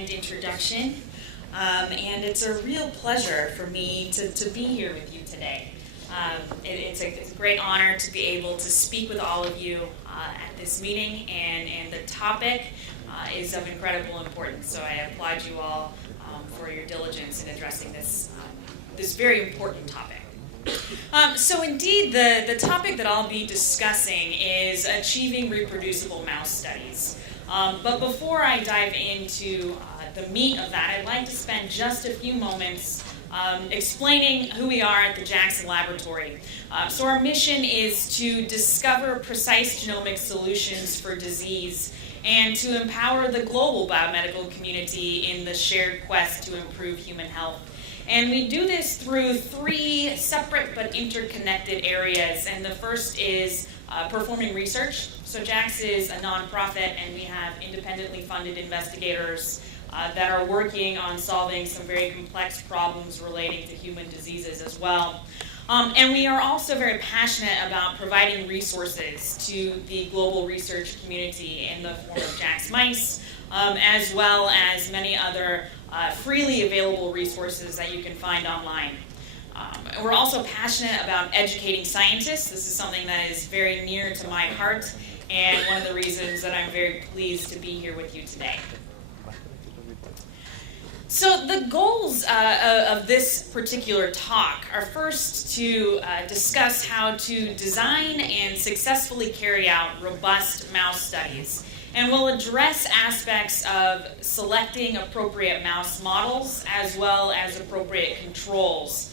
kind introduction, and it's a real pleasure for me to be here with you today. It's a great honor to be able to speak with all of you at this meeting, and the topic is of incredible importance, so I applaud you all for your diligence in addressing this very important topic. So indeed, the topic that I'll be discussing is achieving reproducible mouse studies. But before I dive into the meat of that, I'd like to spend just a few moments explaining who we are at the Jackson Laboratory. So our mission is to discover precise genomic solutions for disease and to empower the global biomedical community in the shared quest to improve human health. And we do this through three separate but interconnected areas. And the first is performing research. So JAX is a nonprofit, and we have independently funded investigators that are working on solving some very complex problems relating to human diseases as well. And we are also very passionate about providing resources to the global research community in the form of JAX mice, as well as many other freely available resources that you can find online. We're also passionate about educating scientists. This is something that is very near to my heart, and one of the reasons that I'm very pleased to be here with you today. So the goals of this particular talk are first to discuss how to design and successfully carry out robust mouse studies. And we'll address aspects of selecting appropriate mouse models as well as appropriate controls.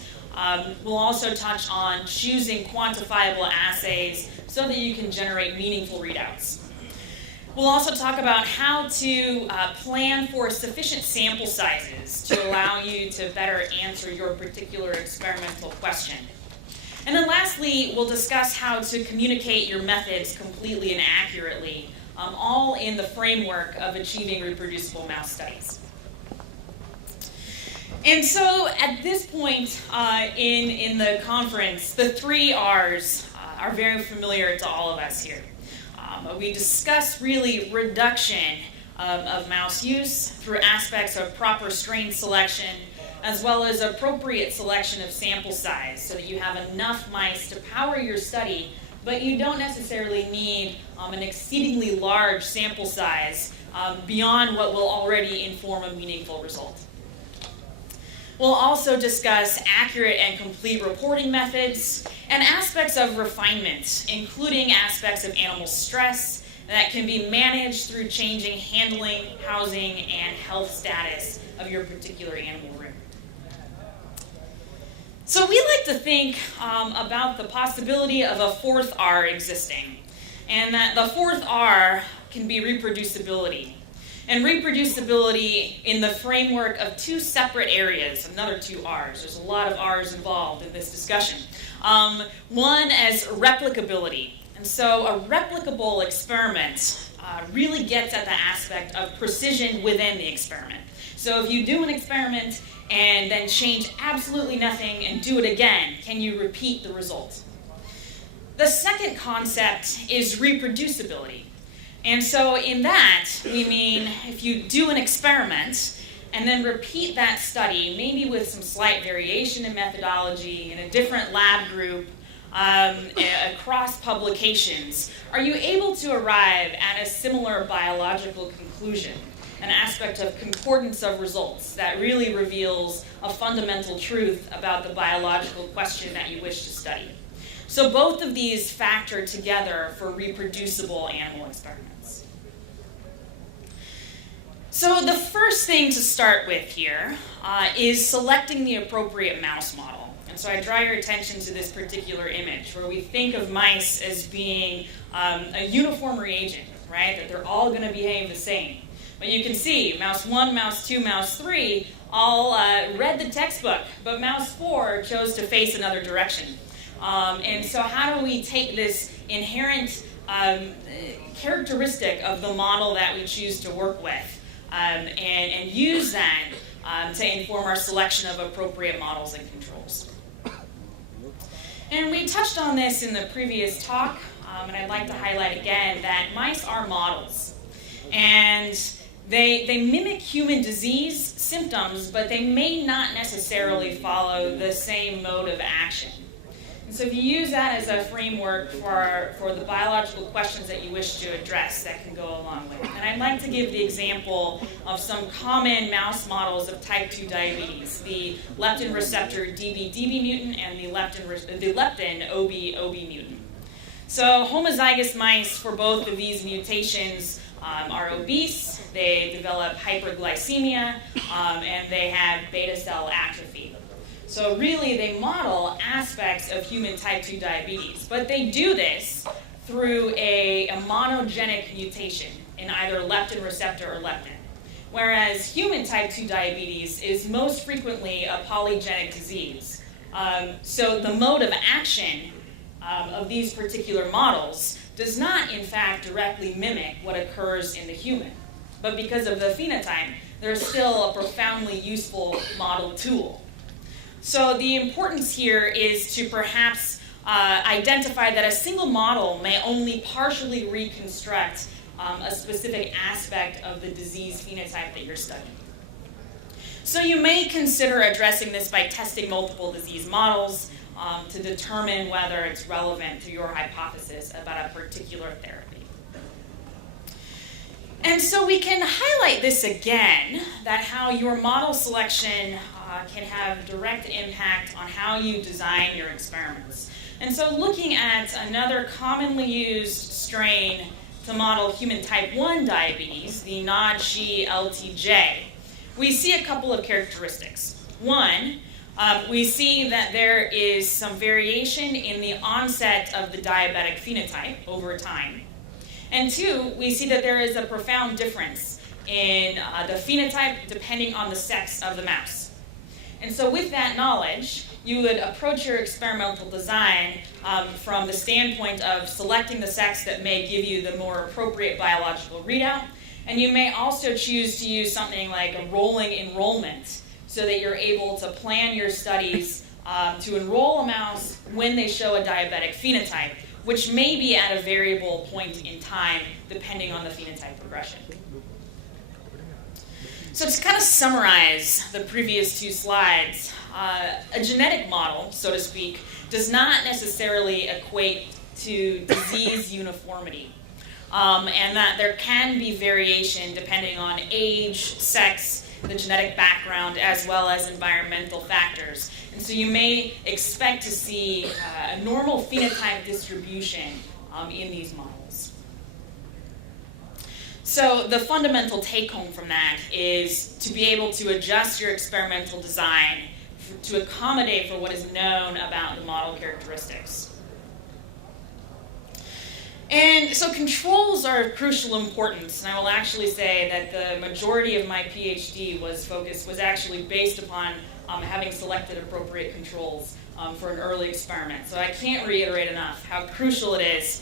We'll also touch on choosing quantifiable assays so that you can generate meaningful readouts. We'll also talk about how to plan for sufficient sample sizes to allow you to better answer your particular experimental question. And then lastly, we'll discuss how to communicate your methods completely and accurately, all in the framework of achieving reproducible mouse studies. And so at this point in the conference, the three R's are very familiar to all of us here. We discuss really reduction of mouse use through aspects of proper strain selection, as well as appropriate selection of sample size so that you have enough mice to power your study, but you don't necessarily need an exceedingly large sample size beyond what will already inform a meaningful result. We'll also discuss accurate and complete reporting methods and aspects of refinement, including aspects of animal stress that can be managed through changing handling, housing, and health status of your particular animal room. So we like to think about the possibility of a fourth R existing, and that the fourth R can be reproducibility. And reproducibility in the framework of two separate areas, another two R's. There's a lot of R's involved in this discussion. One as replicability. And so a replicable experiment really gets at the aspect of precision within the experiment. So if you do an experiment and then change absolutely nothing and do it again, can you repeat the result? The second concept is reproducibility. And so in that, we mean if you do an experiment and then repeat that study, maybe with some slight variation in methodology in a different lab group, across publications, are you able to arrive at a similar biological conclusion, an aspect of concordance of results that really reveals a fundamental truth about the biological question that you wish to study? So both of these factor together for reproducible animal experiments. So the first thing to start with here is selecting the appropriate mouse model. And so I draw your attention to this particular image where we think of mice as being a uniform reagent, right? That they're all going to behave the same. But you can see mouse 1, mouse 2, mouse 3 all read the textbook, but mouse 4 chose to face another direction. And so how do we take this inherent characteristic of the model that we choose to work with and use that to inform our selection of appropriate models and controls? And we touched on this in the previous talk, and I'd like to highlight again that mice are models. And They mimic human disease symptoms, but they may not necessarily follow the same mode of action. And so if you use that as a framework for the biological questions that you wish to address, that can go along with it. And I'd like to give the example of some common mouse models of type 2 diabetes, the leptin receptor DB mutant and the leptin OB mutant. So homozygous mice for both of these mutations are obese, they develop hyperglycemia, and they have beta cell atrophy. So really, they model aspects of human type 2 diabetes, but they do this through a monogenic mutation in either leptin receptor or leptin, whereas human type 2 diabetes is most frequently a polygenic disease. So the mode of action of these particular models does not, in fact, directly mimic what occurs in the human. But because of the phenotype, they're still a profoundly useful model tool. So the importance here is to perhaps identify that a single model may only partially reconstruct a specific aspect of the disease phenotype that you're studying. So you may consider addressing this by testing multiple disease models to determine whether it's relevant to your hypothesis about a particular therapy. And so we can highlight this again, that how your model selection can have direct impact on how you design your experiments. And so looking at another commonly used strain to model human type 1 diabetes, the NOD-G-LTJ, we see a couple of characteristics. One, we see that there is some variation in the onset of the diabetic phenotype over time. And two, we see that there is a profound difference in the phenotype depending on the sex of the mouse. And so with that knowledge, you would approach your experimental design from the standpoint of selecting the sex that may give you the more appropriate biological readout. And you may also choose to use something like a rolling enrollment so that you're able to plan your studies to enroll a mouse when they show a diabetic phenotype, which may be at a variable point in time depending on the phenotype progression. So to kind of summarize the previous two slides, a genetic model, so to speak, does not necessarily equate to disease uniformity, and that there can be variation depending on age, sex, the genetic background, as well as environmental factors. And so you may expect to see a normal phenotype distribution in these models. So the fundamental take-home from that is to be able to adjust your experimental design to accommodate for what is known about the model characteristics. And so controls are of crucial importance, and I will actually say that the majority of my PhD was actually based upon having selected appropriate controls for an early experiment. So I can't reiterate enough how crucial it is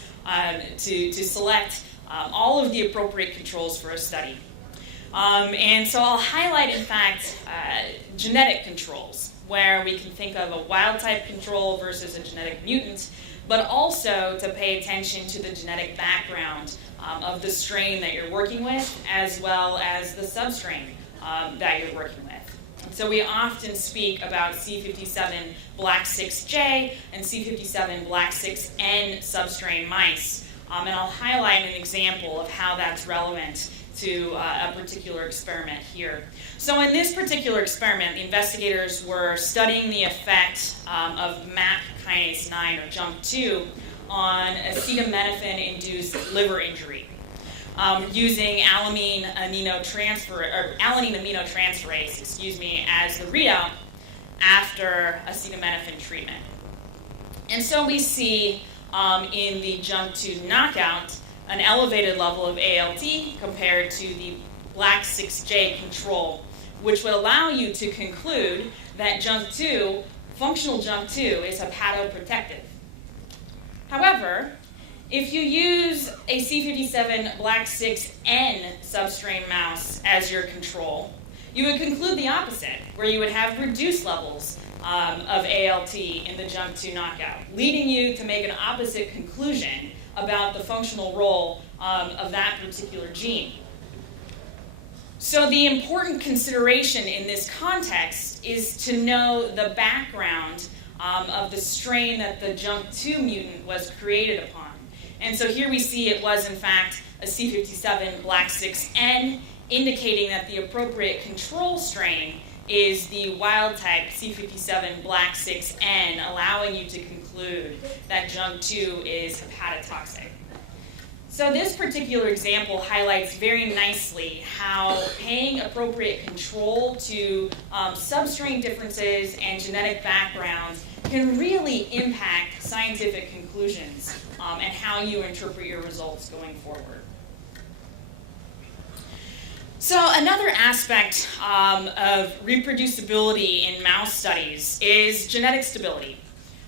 to select all of the appropriate controls for a study. And so I'll highlight, in fact, genetic controls, where we can think of a wild-type control versus a genetic mutant, but also to pay attention to the genetic background of the strain that you're working with, as well as the substrain that you're working with. And so we often speak about C57 black 6J and C57 black 6N substrain mice. And I'll highlight an example of how that's relevant to a particular experiment here. So in this particular experiment, the investigators were studying the effect of MAP kinase 9, or JUMP2, on acetaminophen-induced liver injury using alanine aminotransferase, as the readout after acetaminophen treatment. And so we see in the JUMP2 knockout an elevated level of ALT compared to the black 6J control, which would allow you to conclude that JUMP2, functional JUMP2, is hepatoprotective. However, if you use a C57 black 6N substrain mouse as your control, you would conclude the opposite, where you would have reduced levels of ALT in the JUMP2 knockout, leading you to make an opposite conclusion about the functional role of that particular gene. So the important consideration in this context is to know the background of the strain that the JUNK2 mutant was created upon. And so here we see it was in fact a C57 black 6N, indicating that the appropriate control strain is the wild type C57 black 6N, allowing you to conclude that JUNK2 is hepatotoxic. So this particular example highlights very nicely how paying appropriate control to substrain differences and genetic backgrounds can really impact scientific conclusions and how you interpret your results going forward. So another aspect of reproducibility in mouse studies is genetic stability.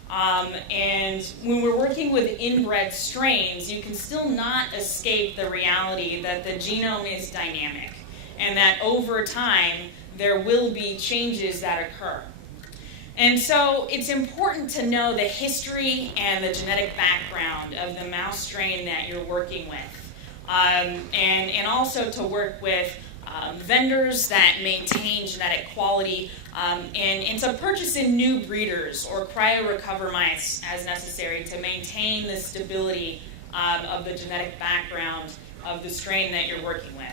And when we're working with inbred strains, you can still not escape the reality that the genome is dynamic and that over time there will be changes that occur. And so it's important to know the history and the genetic background of the mouse strain that you're working with, and also to work with vendors that maintain genetic quality, and to purchase in new breeders or cryo-recover mice as necessary to maintain the stability of the genetic background of the strain that you're working with.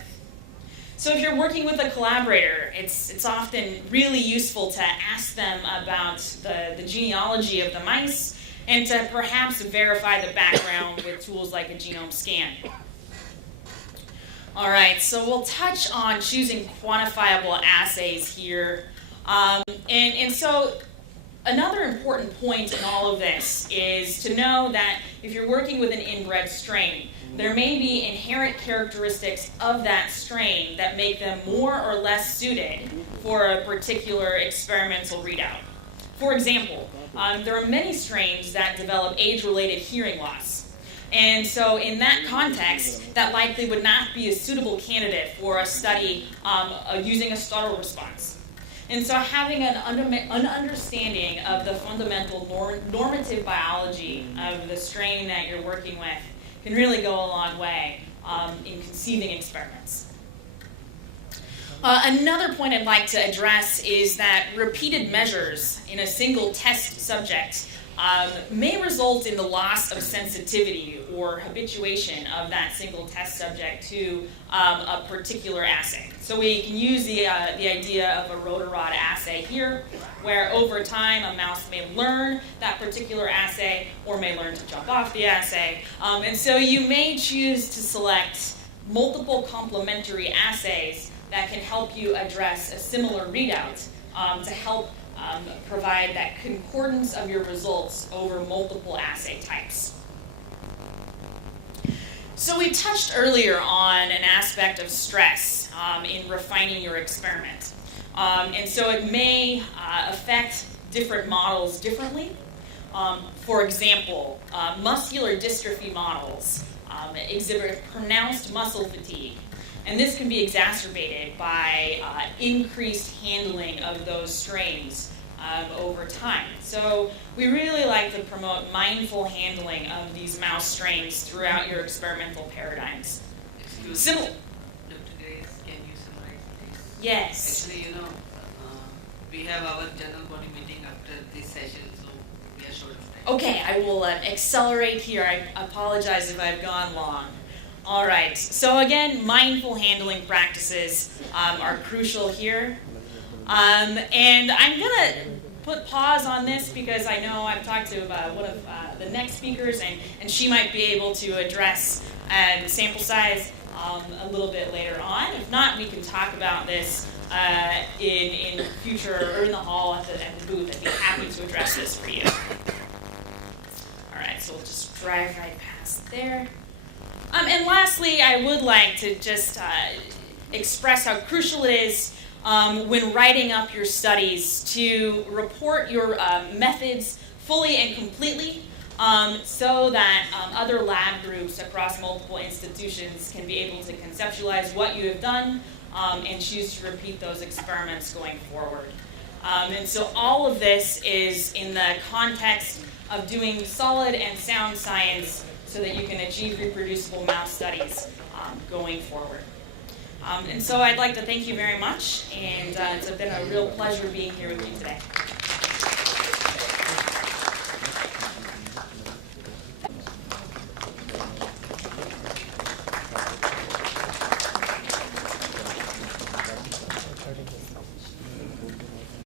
So if you're working with a collaborator, it's often really useful to ask them about the genealogy of the mice and to perhaps verify the background with tools like a genome scan. All right, so we'll touch on choosing quantifiable assays here. And so another important point in all of this is to know that if you're working with an inbred strain, there may be inherent characteristics of that strain that make them more or less suited for a particular experimental readout. For example, there are many strains that develop age-related hearing loss. And so in that context, that likely would not be a suitable candidate for a study using a startle response. And so having an understanding of the fundamental normative biology of the strain that you're working with can really go a long way in conceiving experiments. Another point I'd like to address is that repeated measures in a single test subject may result in the loss of sensitivity or habituation of that single test subject to a particular assay. So we can use the idea of a rotor-rod assay here, where over time a mouse may learn that particular assay or may learn to jump off the assay. And so you may choose to select multiple complementary assays that can help you address a similar readout to help provide that concordance of your results over multiple assay types. So we touched earlier on an aspect of stress in refining your experiment. And so it may affect different models differently. For example, muscular dystrophy models exhibit pronounced muscle fatigue. And this can be exacerbated by increased handling of those strains over time. So we really like to promote mindful handling of these mouse strains throughout your experimental paradigms. Excuse me, Dr. Grace, can you summarize this? Yes. Actually, we have our general body meeting after this session, so we are short of time. Okay, I will accelerate here. I apologize if I've gone long. All right, so again, mindful handling practices are crucial here. And I'm gonna put pause on this because I know I've talked to one of the next speakers and she might be able to address sample size a little bit later on. If not, we can talk about this in future or in the hall at the booth. I'd be happy to address this for you. All right, so we'll just drive right past there. And lastly, I would like to just express how crucial it is when writing up your studies to report your methods fully and completely so that other lab groups across multiple institutions can be able to conceptualize what you have done and choose to repeat those experiments going forward. And so all of this is in the context of doing solid and sound science so that you can achieve reproducible mouse studies going forward. And so I'd like to thank you very much, and it's been a real pleasure being here with you today.